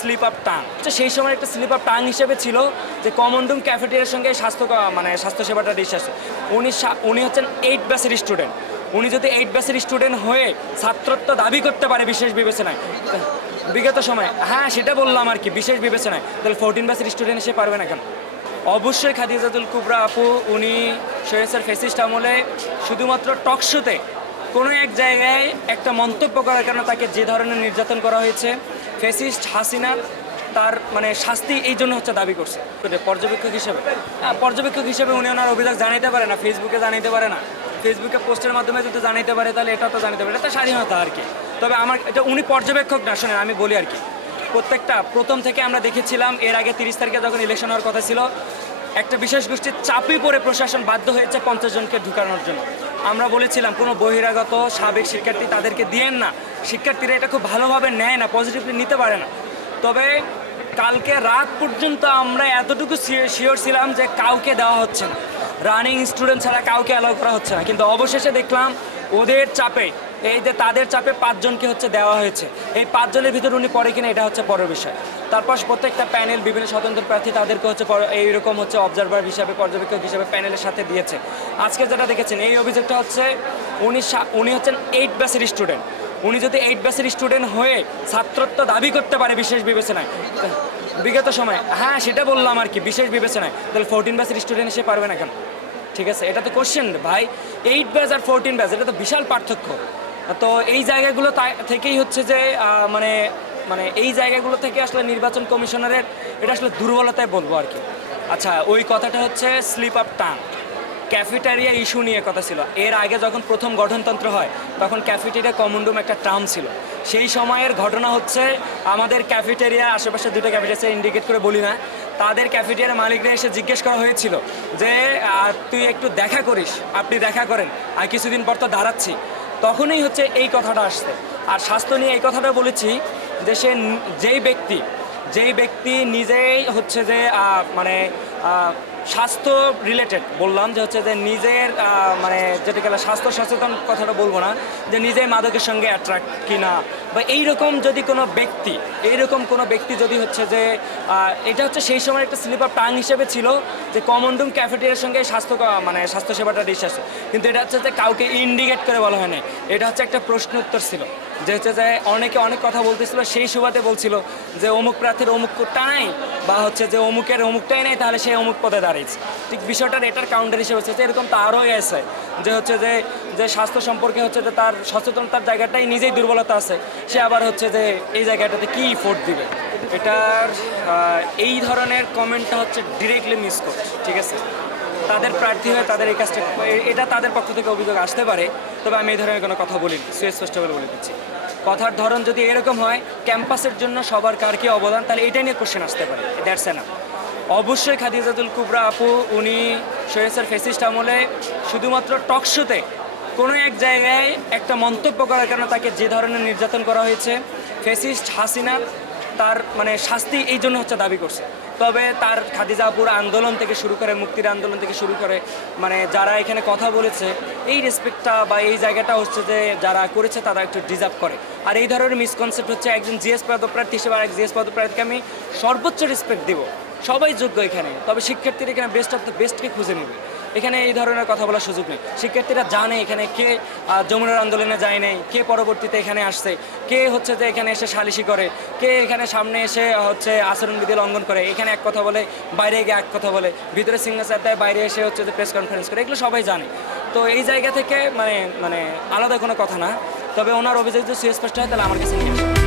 Slip of tongue. সেই সময় একটা স্লিপ আপ টাং হিসেবে ছিল যে কমন্ডুম ক্যাফেটেরিয়ার সঙ্গে স্বাস্থ্যসেবাটা ডিশ আছে। উনি হচ্ছেন 8 ব্যাচের স্টুডেন্ট। উনি যদি 8 ব্যাচের স্টুডেন্ট হয়ে ছাত্রত্ব দাবি করতে পারে বিশেষ বিবেচনায়, বিগত সময়, হ্যাঁ সেটা বললাম আর কি, বিশেষ বিবেচনায়, তাহলে 14 ব্যাচের স্টুডেন্ট এসে পারবে না কেন? অবশ্যই খাদিজাতুল কুবরা আপু উনি সৈয়দ ফেসিস্ট আমলে শুধুমাত্র টকশোতে কোনো এক জায়গায় একটা মন্তব্য করার কারণে তাকে যে ধরনের নির্যাতন করা হয়েছে, ফেসিস্ট হাসিনার তার শাস্তি এই জন্য হচ্ছে দাবি করছে। পর্যবেক্ষক হিসেবে উনি ওনার অভিযোগ জানাইতে পারে না, ফেসবুকে জানাইতে পারে না, ফেসবুকে পোস্টের মাধ্যমে যদি জানাইতে পারে তাহলে এটা তো জানাতে পারে, এটা স্বাধীনতা আর কি। তবে আমার এটা উনি পর্যবেক্ষক না, শোনেন আমি বলি আর কি, প্রত্যেকটা প্রথম থেকে আমরা দেখেছিলাম এর আগে 30 তারিখে যখন ইলেকশন হওয়ার কথা ছিল, একটা বিশেষ গোষ্ঠীর চাপে পড়ে প্রশাসন বাধ্য হয়েছে 50 জনকে ঢুকানোর জন্য। আমরা বলেছিলাম কোনো বহিরাগত সাবেক শিক্ষার্থী তাদেরকে দিয়েন না, শিক্ষার্থীরা এটা খুব ভালোভাবে নেয় না, পজিটিভলি নিতে পারে না। তবে কালকে রাত পর্যন্ত আমরা এতটুকু শিওর ছিলাম যে কাউকে দেওয়া হচ্ছে না, রানিং স্টুডেন্ট ছাড়া কাউকে অ্যালাউ করা হচ্ছে না, কিন্তু অবশেষে দেখলাম ওদের চাপে, এই যে তাদের চাপে 5 জনকে হচ্ছে দেওয়া হয়েছে। এই 5 জনের ভিতর উনি পড়ে কিনা এটা হচ্ছে পরের বিষয়। তারপর প্রত্যেকটা প্যানেল, বিভিন্ন স্বতন্ত্র প্রার্থী তাদেরকে হচ্ছে এইরকম হচ্ছে অবজারভার হিসাবে, পর্যবেক্ষক হিসাবে প্যানেলের সাথে দিয়েছে। আজকে যেটা দেখেছেন এই অভিযোগটা হচ্ছে উনি হচ্ছেন 8 ব্যাচের স্টুডেন্ট। উনি যদি 8 ব্যাচের স্টুডেন্ট হয়ে ছাত্রত্ব দাবি করতে পারে বিশেষ বিবেচনায়, বিগত সময়, হ্যাঁ সেটা বললাম আর কি, বিশেষ বিবেচনায়, তাহলে 14 ব্যাচের স্টুডেন্ট এসে পারবে না কেন? ঠিক আছে, এটা তো কোশ্চেন ভাই, 8 ব্যাচ আর 14 ব্যাচ এটা তো বিশাল পার্থক্য। তো এই জায়গাগুলো থেকেই হচ্ছে যে এই জায়গাগুলো থেকে আসলে নির্বাচন কমিশনারের এটা আসলে দুর্বলতায় বলবো আর কি। আচ্ছা, ওই কথাটা হচ্ছে slip of tongue, cafeteria issue নিয়ে কথা ছিল। এর আগে যখন প্রথম গঠনতন্ত্র হয় তখন ক্যাফেটেরিয়া কমন্ডুম একটা টার্ম ছিল। সেই সময়ের ঘটনা হচ্ছে আমাদের ক্যাফেটেরিয়া আশেপাশে দুটো ক্যাফেটেরিয়া ইন্ডিকেট করে বলি না, তাদের ক্যাফেটেরিয়ার মালিকরা এসে জিজ্ঞেস করা হয়েছিল যে তুই একটু দেখা করিস, আপনি দেখা করেন, আর কিছুদিন পর তো দাঁড়াচ্ছি। তখনই হচ্ছে এই কথাটা আসছে। আর স্বাস্থ্য নিয়ে এই কথাটা বলেছি যে সে যেই ব্যক্তি নিজেই হচ্ছে যে স্বাস্থ্য রিলেটেড বললাম, যে হচ্ছে যে নিজের যেটা গেলে স্বাস্থ্য সচেতন কথাটা বলবো না, যে নিজেই মাদকের সঙ্গে অ্যাট্রাক্ট কিনা বা এইরকম কোনো ব্যক্তি যদি হচ্ছে যে এটা হচ্ছে সেই সময় একটা স্লিপ আপ টাং হিসেবে ছিল যে কমন্ডুম ক্যাফেটেরিয়ার সঙ্গে স্বাস্থ্যসেবাটা ডিশ আছে, কিন্তু এটা হচ্ছে যে কাউকে ইন্ডিকেট করে বলা হয় না, এটা হচ্ছে একটা প্রশ্ন উত্তর ছিল, যে হচ্ছে যে অনেকে অনেক কথা বলতেছিল, সেই সুবাদে বলছিল যে অমুক প্রার্থীর অমুকটা নাই, বা হচ্ছে যে অমুকের অমুকটাই নেই, তাহলে সে অমুক পদে দাঁড়িয়েছে। ঠিক বিষয়টার এটার কাউন্টার হিসেবে হচ্ছে এরকম তো আরও আছে, যে হচ্ছে যে স্বাস্থ্য সম্পর্কে হচ্ছে যে তার সচেতনতার জায়গাটাই নিজেই দুর্বলতা আছে, সে আবার হচ্ছে যে এই জায়গাটাতে কী ফোর্ট দিবে। এটার এই ধরনের কমেন্টটা হচ্ছে ডিরেক্টলি মিস করছে। ঠিক আছে, তাদের প্রার্থী হয়ে তাদের এই কাজটা, এটা তাদের পক্ষ থেকে অভিযোগ আসতে পারে, তবে আমি এই ধরনের কোনো কথা বলিনি, সুস্পষ্টভাবে বলে দিচ্ছি। কথার ধরন যদি এরকম হয় ক্যাম্পাসের জন্য সবার কার কী অবদান, তাহলে এটা নিয়ে কোশ্চেন আসতে পারে, দ্যাটস না। অবশ্যই খাদিজাতুল কুবরা আপু উনি সৈয়দ ফেসিস্ট আমলে শুধুমাত্র টকশোতে কোনো এক জায়গায় একটা মন্তব্য করার কারণে তাকে যে ধরনের নির্যাতন করা হয়েছে, ফেসিস্ট হাসিনার তার শাস্তি এই জন্য হচ্ছে দাবি করছে। তবে তার খাদিজা আপুর আন্দোলন থেকে শুরু করে, মুক্তির আন্দোলন থেকে শুরু করে, যারা এখানে কথা বলেছে, এই রেসপেক্টটা বা এই জায়গাটা হচ্ছে যে যারা করেছে তারা একটু ডিজার্ভ করে। আর এই ধরনের মিসকনসেপ্ট হচ্ছে একজন জিএস পদপ্রার্থী হিসেবে আর এক জিএস পদপ্রার্থীকে আমি সর্বোচ্চ রেসপেক্ট দেবো, সবাই যোগ্য এখানে, তবে শিক্ষার্থীরা এখানে বেস্ট অফ দ্য বেস্টকে খুঁজে নেবে, এখানে এই ধরনের কথা বলার সুযোগ নেই। শিক্ষার্থীরা জানে এখানে কে যমুনার আন্দোলনে যায় নাই, কে পরবর্তীতে এখানে আসছে, কে হচ্ছে যে এখানে এসে সালিশি করে, কে এখানে সামনে এসে হচ্ছে আচরণবিধি লঙ্ঘন করে, এখানে এক কথা বলে বাইরে গিয়ে এক কথা বলে, ভিতরে সিগনেচার দেয়, বাইরে এসে হচ্ছে যে প্রেস কনফারেন্স করে, এগুলো সবাই জানে। তো এই জায়গা থেকে আলাদা কোনো কথা না, তবে ওনার অভিযোগ যদি সুস্পষ্ট হয় তাহলে আমার কাছে নিয়ে আসে।